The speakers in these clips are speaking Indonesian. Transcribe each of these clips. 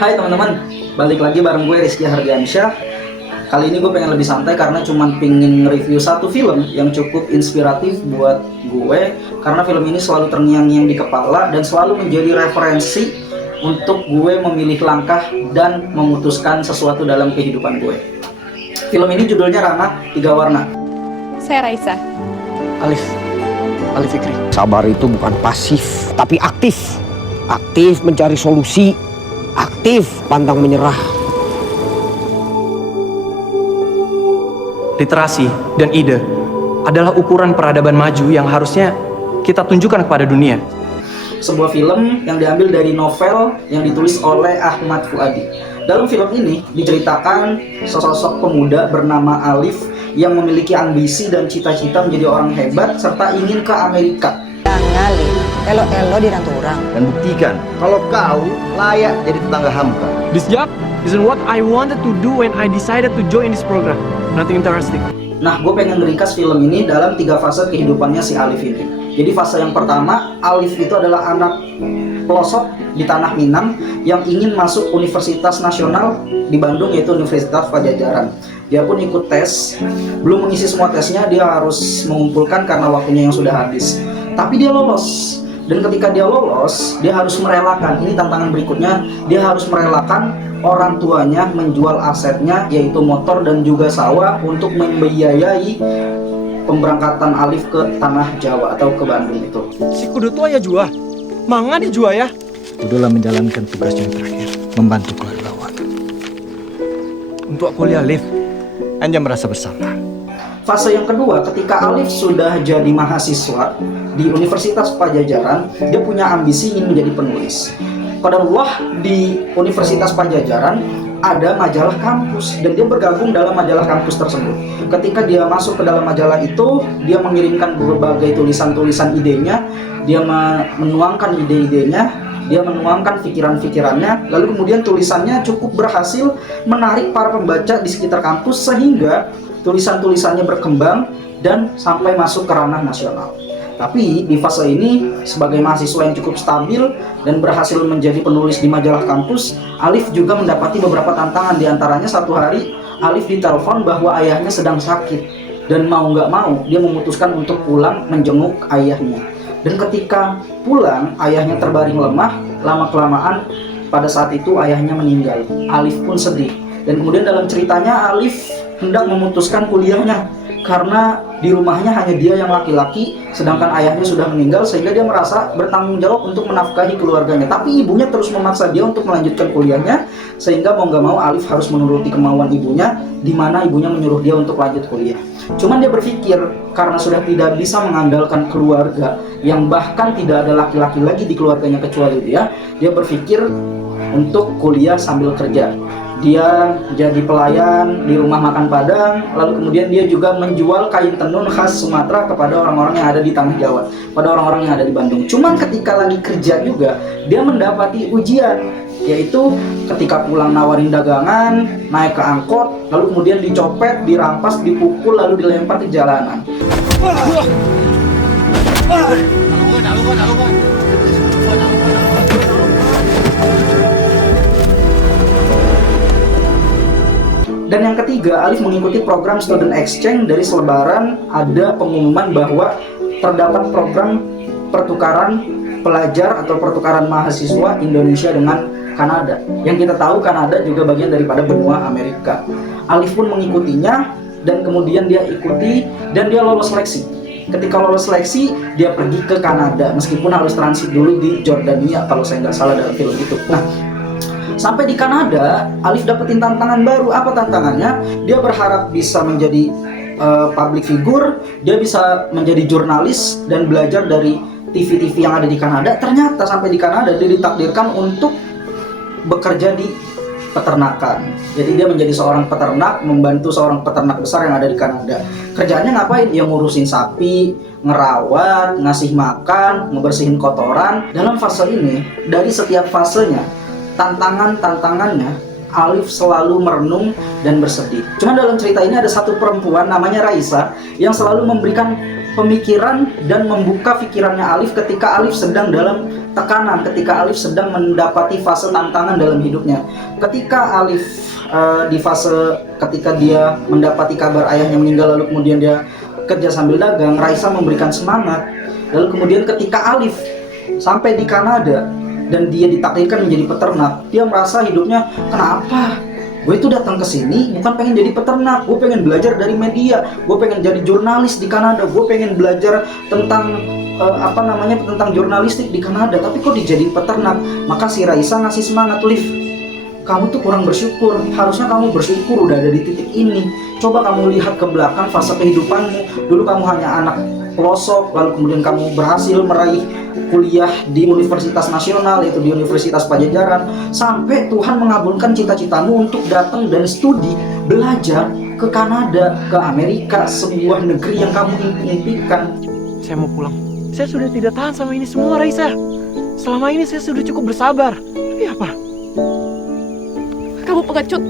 Hai teman-teman, balik lagi bareng gue Rizky Hardiansyah. Kali ini gue pengen lebih santai karena cuman pengen review satu film yang cukup inspiratif buat gue. Karena film ini selalu terngiang-ngiang di kepala dan selalu menjadi referensi untuk gue memilih langkah dan memutuskan sesuatu dalam kehidupan gue. Film ini judulnya Ranah Tiga Warna. Saya Raisa. Alif Fikri. Sabar itu bukan pasif, tapi aktif. Aktif mencari solusi, aktif pantang menyerah. Literasi dan ide adalah ukuran peradaban maju yang harusnya kita tunjukkan kepada dunia. Sebuah film yang diambil dari novel yang ditulis oleh Ahmad Fuadi. Dalam film ini diceritakan sosok pemuda bernama Alif yang memiliki ambisi dan cita-cita menjadi orang hebat serta ingin ke Amerika. Ngali, elo-elo di rantu orang. Dan buktikan kalau kau layak jadi tetangga hamka. This job isn't what I wanted to do when I decided to join this program. Nothing interesting. Nah, gue pengen meringkas film ini dalam 3 fase kehidupannya si Alif ini. Jadi fase yang pertama, Alif itu adalah anak pelosok di Tanah Minang yang ingin masuk Universitas Nasional di Bandung, yaitu Universitas Pajajaran. Dia pun ikut tes, belum mengisi semua tesnya, dia harus mengumpulkan karena waktunya yang sudah habis. Tapi dia lolos, dan ketika dia lolos, dia harus merelakan, ini tantangan berikutnya, dia harus merelakan orang tuanya menjual asetnya, yaitu motor dan juga sawah, untuk membiayai pemberangkatan Alif ke Tanah Jawa atau ke Bandung itu. Si kudu tua ya jua, manga di jua ya. Kudulah menjalankan tugas yang terakhir, membantu keluarga Wata. Untuk kuliah lift, Anja merasa bersalah. Fase yang kedua, ketika Alif sudah jadi mahasiswa di Universitas Pajajaran, dia punya ambisi ingin menjadi penulis. Qadarullah di Universitas Pajajaran ada majalah kampus dan dia bergabung dalam majalah kampus tersebut. Ketika dia masuk ke dalam majalah itu, dia mengirimkan berbagai tulisan-tulisan idenya, dia menuangkan ide-idenya, dia menuangkan pikiran-pikirannya, lalu kemudian tulisannya cukup berhasil menarik para pembaca di sekitar kampus sehingga tulisan-tulisannya berkembang dan sampai masuk ke ranah nasional. Tapi di fase ini, sebagai mahasiswa yang cukup stabil dan berhasil menjadi penulis di majalah kampus, Alif juga mendapati beberapa tantangan. Di antaranya satu hari, Alif ditelepon bahwa ayahnya sedang sakit. Dan mau nggak mau, dia memutuskan untuk pulang menjenguk ayahnya. Dan ketika pulang, ayahnya terbaring lemah, lama-kelamaan pada saat itu ayahnya meninggal. Alif pun sedih. Dan kemudian dalam ceritanya, Alif hendak memutuskan kuliahnya karena di rumahnya hanya dia yang laki-laki, sedangkan ayahnya sudah meninggal, sehingga dia merasa bertanggung jawab untuk menafkahi keluarganya. Tapi ibunya terus memaksa dia untuk melanjutkan kuliahnya, sehingga mau nggak mau Alif harus menuruti kemauan ibunya, di mana ibunya menyuruh dia untuk lanjut kuliah. Cuman dia berpikir karena sudah tidak bisa mengandalkan keluarga, yang bahkan tidak ada laki-laki lagi di keluarganya kecuali dia berpikir untuk kuliah sambil kerja. Dia jadi pelayan di rumah makan Padang, lalu kemudian dia juga menjual kain tenun khas Sumatera kepada orang-orang yang ada di Tanah Jawa, pada orang-orang yang ada di Bandung. Cuman ketika lagi kerja juga, dia mendapati ujian, yaitu ketika pulang nawarin dagangan, naik ke angkot, lalu kemudian dicopet, dirampas, dipukul, lalu dilempar ke jalanan. Dan yang ketiga, Alif mengikuti program student exchange. Dari selebaran ada pengumuman bahwa terdapat program pertukaran pelajar atau pertukaran mahasiswa Indonesia dengan Kanada. Yang kita tahu Kanada juga bagian daripada benua Amerika. Alif pun mengikutinya dan kemudian dia ikuti dan dia lolos seleksi. Ketika lolos seleksi, dia pergi ke Kanada meskipun harus transit dulu di Jordania kalau saya nggak salah dalam film itu. Nah, sampai di Kanada, Alif dapetin tantangan baru. Apa tantangannya? Dia berharap bisa menjadi public figure, dia bisa menjadi jurnalis dan belajar dari TV-TV yang ada di Kanada. Ternyata sampai di Kanada dia ditakdirkan untuk bekerja di peternakan. Jadi dia menjadi seorang peternak, membantu seorang peternak besar yang ada di Kanada. Kerjaannya ngapain? Ya ngurusin sapi, ngerawat, ngasih makan, ngebersihin kotoran. Dalam fase ini, dari setiap fasenya, tantangannya Alif selalu merenung dan bersedih. Cuma dalam cerita ini ada satu perempuan namanya Raisa yang selalu memberikan pemikiran dan membuka pikirannya Alif ketika Alif sedang dalam tekanan, ketika Alif sedang mendapati fase tantangan dalam hidupnya. Ketika Alif di fase ketika dia mendapati kabar ayahnya meninggal, lalu kemudian dia kerja sambil dagang, Raisa memberikan semangat. Lalu kemudian ketika Alif sampai di Kanada dan dia ditakdirkan menjadi peternak, dia merasa hidupnya, kenapa? Gue itu datang ke sini bukan pengen jadi peternak, gue pengen belajar dari media, gue pengen jadi jurnalis di Kanada, gue pengen belajar tentang tentang jurnalistik di Kanada, tapi kok dijadiin peternak. Maka si Raisa ngasih semangat, Liv, kamu tuh kurang bersyukur, harusnya kamu bersyukur udah ada di titik ini. Coba kamu lihat ke belakang fase kehidupanmu, dulu kamu hanya anak pelosok, lalu kemudian kamu berhasil meraih kuliah di Universitas Nasional, yaitu di Universitas Pajajaran, sampai Tuhan mengabulkan cita-citamu untuk datang dan studi, belajar ke Kanada, ke Amerika, sebuah negeri yang kamu impikan. Saya mau pulang. Saya sudah tidak tahan sama ini semua, Raisa. Selama ini saya sudah cukup bersabar. Tapi apa? Kamu pengecut.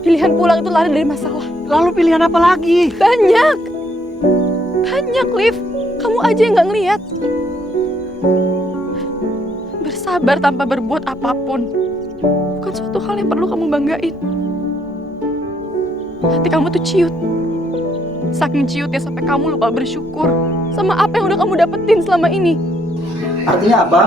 Pilihan pulang itu lari dari masalah. Lalu pilihan apa lagi? Banyak, Liv. Kamu aja yang gak ngeliat. Bersabar tanpa berbuat apapun bukan suatu hal yang perlu kamu banggain. Hati kamu tuh ciut. Saking ciutnya sampai kamu lupa bersyukur sama apa yang udah kamu dapetin selama ini. Artinya apa?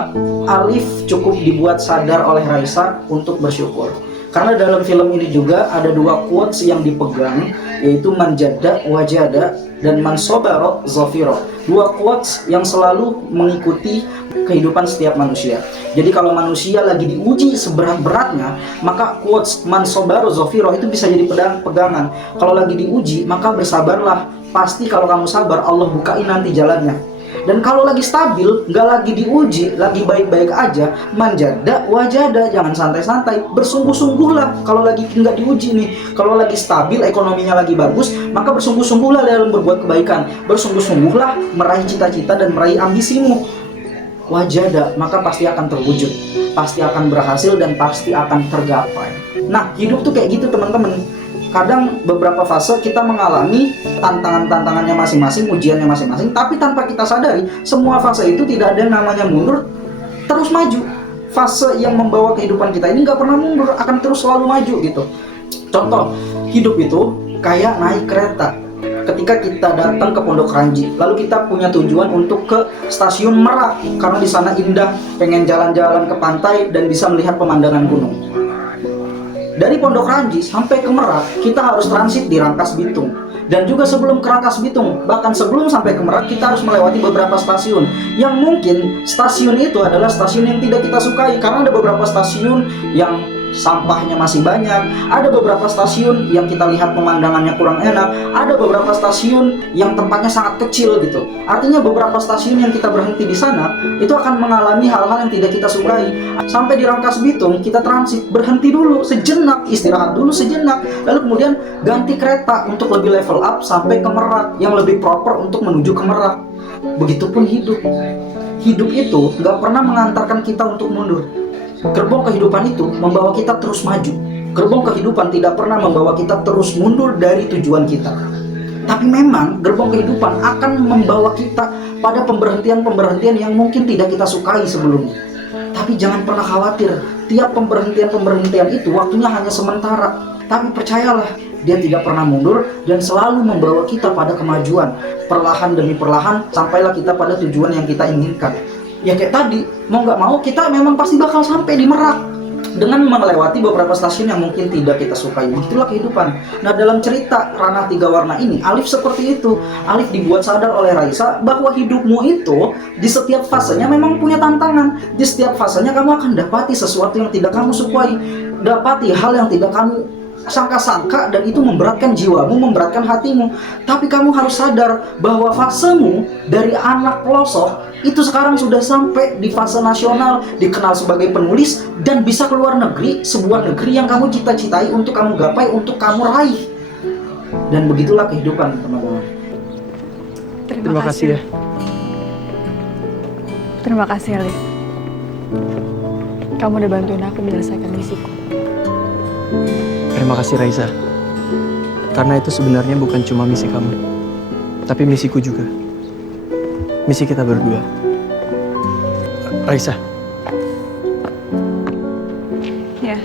Alif cukup dibuat sadar oleh Raisa untuk bersyukur. Karena dalam film ini juga ada dua quotes yang dipegang, yaitu manjada wajada dan mansobaro zofiro. Dua quotes yang selalu mengikuti kehidupan setiap manusia. Jadi kalau manusia lagi diuji seberat-beratnya, maka quotes mansobaro zofiro itu bisa jadi pegangan. Kalau lagi diuji, maka bersabarlah. Pasti kalau kamu sabar, Allah bukain nanti jalannya. Dan kalau lagi stabil, nggak lagi diuji, lagi baik-baik aja, manjada wajada, jangan santai-santai, bersungguh-sungguhlah. Kalau lagi nggak diuji nih, kalau lagi stabil, ekonominya lagi bagus, maka bersungguh-sungguhlah dalam berbuat kebaikan, bersungguh-sungguhlah meraih cita-cita dan meraih ambisimu. Wajada, maka pasti akan terwujud, pasti akan berhasil dan pasti akan tergapai. Nah, hidup tuh kayak gitu teman-teman. Kadang beberapa fase kita mengalami tantangan-tantangannya masing-masing, ujiannya masing-masing, tapi tanpa kita sadari, semua fase itu tidak ada yang namanya mundur, terus maju. Fase yang membawa kehidupan kita ini nggak pernah mundur, akan terus selalu maju gitu. Contoh, hidup itu kayak naik kereta. Ketika kita datang ke Pondok Ranji, lalu kita punya tujuan untuk ke stasiun Merak, karena di sana indah, pengen jalan-jalan ke pantai dan bisa melihat pemandangan gunung. Dari Pondok Ranji sampai ke Merak, kita harus transit di Rangkas Bitung. Dan juga sebelum ke Rangkas Bitung, bahkan sebelum sampai ke Merak, kita harus melewati beberapa stasiun. Yang mungkin stasiun itu adalah stasiun yang tidak kita sukai, karena ada beberapa stasiun yang sampahnya masih banyak, ada beberapa stasiun yang kita lihat pemandangannya kurang enak, ada beberapa stasiun yang tempatnya sangat kecil gitu. Artinya beberapa stasiun yang kita berhenti di sana itu akan mengalami hal-hal yang tidak kita sukai. Sampai di Rangkas Bitung kita transit, berhenti dulu sejenak, istirahat dulu sejenak, lalu kemudian ganti kereta untuk lebih level up sampai ke Merak yang lebih proper untuk menuju ke Merak. Begitupun hidup. Hidup itu nggak pernah mengantarkan kita untuk mundur. Gerbong kehidupan itu membawa kita terus maju. Gerbong kehidupan tidak pernah membawa kita terus mundur dari tujuan kita. Tapi memang gerbong kehidupan akan membawa kita pada pemberhentian-pemberhentian yang mungkin tidak kita sukai sebelumnya. Tapi jangan pernah khawatir, tiap pemberhentian-pemberhentian itu waktunya hanya sementara. Tapi percayalah, dia tidak pernah mundur dan selalu membawa kita pada kemajuan. Perlahan demi perlahan sampailah kita pada tujuan yang kita inginkan. Ya kayak tadi, mau nggak mau kita memang pasti bakal sampai di Merak dengan melewati beberapa stasiun yang mungkin tidak kita sukai. Begitulah kehidupan. Nah, dalam cerita Ranah Tiga Warna ini, Alif seperti itu. Alif dibuat sadar oleh Raisa bahwa hidupmu itu di setiap fasenya memang punya tantangan. Di setiap fasenya kamu akan dapati sesuatu yang tidak kamu sukai, dapati hal yang tidak kamu sangka-sangka, dan itu memberatkan jiwamu, memberatkan hatimu. Tapi kamu harus sadar bahwa fasemu dari anak pelosok itu sekarang sudah sampai di fase nasional, dikenal sebagai penulis, dan bisa keluar negeri, sebuah negeri yang kamu cita-citai untuk kamu gapai, untuk kamu raih. Dan begitulah kehidupan, teman-teman. Terima kasih ya. Terima kasih, Alif. Kamu udah bantuin aku menyelesaikan misiku. Terima kasih Raisa. Karena itu sebenarnya bukan cuma misi kamu. tapi misiku juga. Misi kita berdua. Raisa, Ya.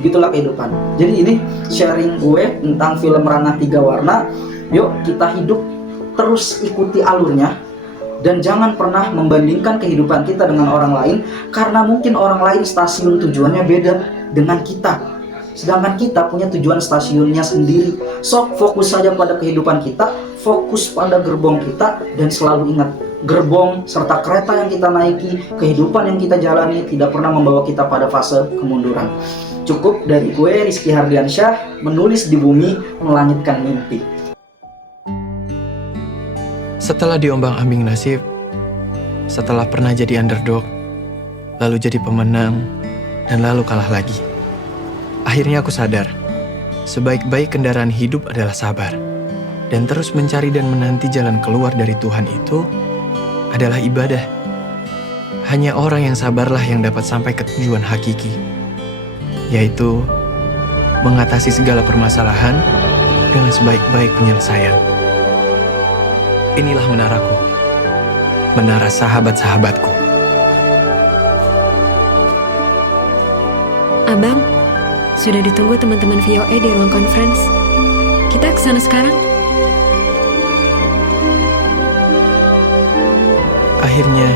Begitulah kehidupan. Jadi ini sharing gue tentang film Ranah Tiga Warna. Yuk kita hidup terus ikuti alurnya, dan jangan pernah membandingkan kehidupan kita dengan orang lain, karena mungkin orang lain stasiun tujuannya beda dengan kita, sedangkan kita punya tujuan stasiunnya sendiri. So fokus saja pada kehidupan kita, fokus pada gerbong kita, dan selalu ingat, gerbong serta kereta yang kita naiki, kehidupan yang kita jalani tidak pernah membawa kita pada fase kemunduran. Cukup dari gue, Rizky Hardiansyah, menulis di bumi, melangitkan mimpi. setelah diombang-ambing nasib, setelah pernah jadi underdog, lalu jadi pemenang, dan lalu kalah lagi, akhirnya aku sadar, sebaik-baik kendaraan hidup adalah sabar. Dan terus mencari dan menanti jalan keluar dari Tuhan itu adalah ibadah. Hanya orang yang sabarlah yang dapat sampai ke tujuan hakiki, yaitu mengatasi segala permasalahan dengan sebaik-baik penyelesaian. Inilah menaraku, menara sahabat-sahabatku. Abang, sudah ditunggu teman-teman VOA di ruang conference. Kita ke sana sekarang. Akhirnya,